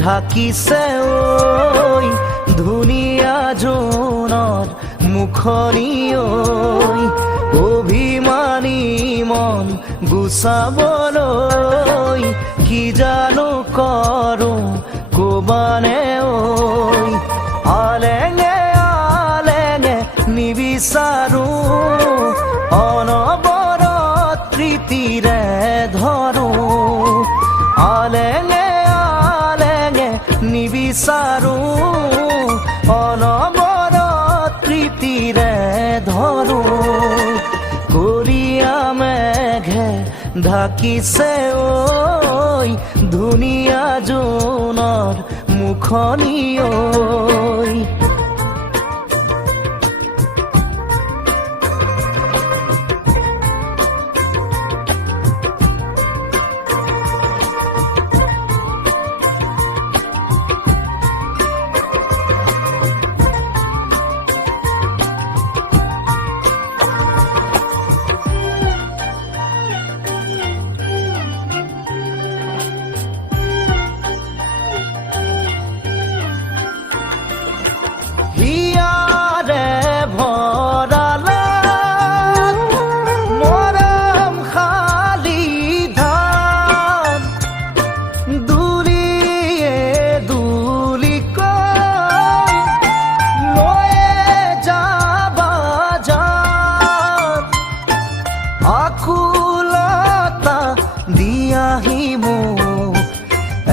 ঢাকিছে ঐ ধুনীয়া জোনৰ মুখনি ঐ অভিমানী মন গুচাবলৈ কি জানো কৰো কবানে ঐ আলেঙে আলেঙে নিবিচাৰো অনবৰত প্ৰীতিৰে ধৰো আলেঙে আলেঙে নিবিচাৰো অনবৰত প্ৰীতিৰে ধৰো কৰিয়া মেঘে ঢাকিছে ঐ ধুনীয়া জোনৰ মুখনি ঐ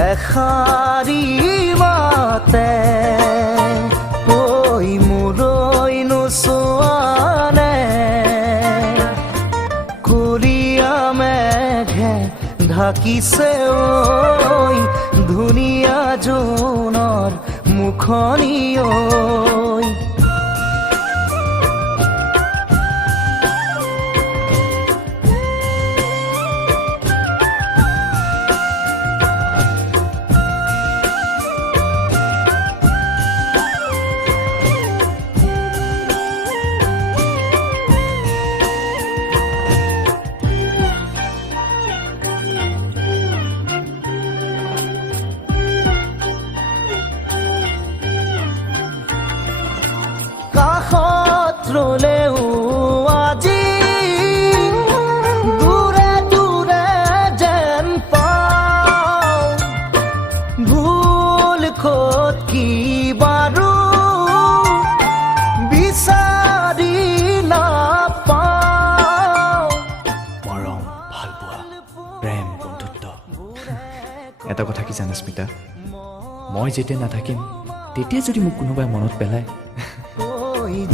এখাৰি মাতে ঐ মোৰৈ নোচোৱানে কৰিয়া মেঘে ঢাকিছে ঐ ধুনীয়া জোনৰ মুখনি ঐ ৰলেও আজি দূৰে দূৰে যেন পাও ভুল ক'ত কি বাৰু বিচাৰি নাপাও মৰম ভালপোৱা প্ৰেম বন্ধুত্ব এটা কথা কি জানা স্মিতা মই যেতিয়া নাথাকিম তেতিয়া যদি মোক কোনোবাই মনত পেলায়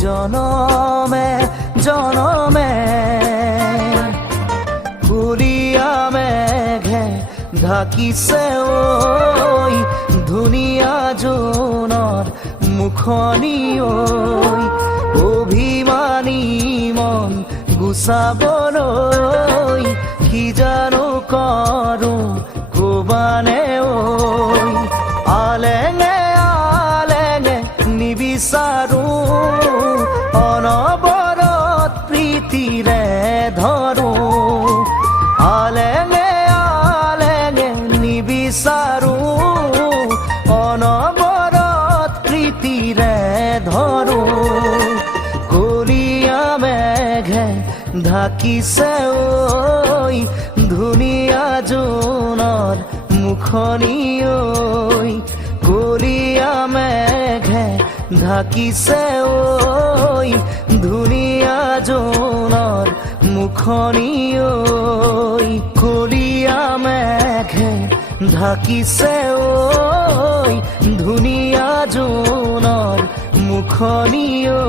জনমে জনমে কৰিয়া মেঘে ঢাকিছে ঐ ধুনীয়া জোনৰ মুখনি ঐ অভিমানী মন গুচাবলৈ কি জানো কৰো কবানে ঐ আলেঙে আলেঙে নিবিচাৰো অনবৰত প্ৰীতিৰে ধৰো আলেঙে আলেঙে নিবিচাৰো অনবৰত প্ৰীতিৰে ধৰো কৰিয়া মেঘে ঢাকিছে ঐ ধুনীয়া জোনৰ মুখনি ঐ কৰিয়া মেঘে ঢাকিছে ঐ ধুনীয়া জোনৰ মুখনি ঐ কৰিয়া মেঘে ঢাকিছে ঐ ধুনীয়া জোনৰ মুখনি ঐ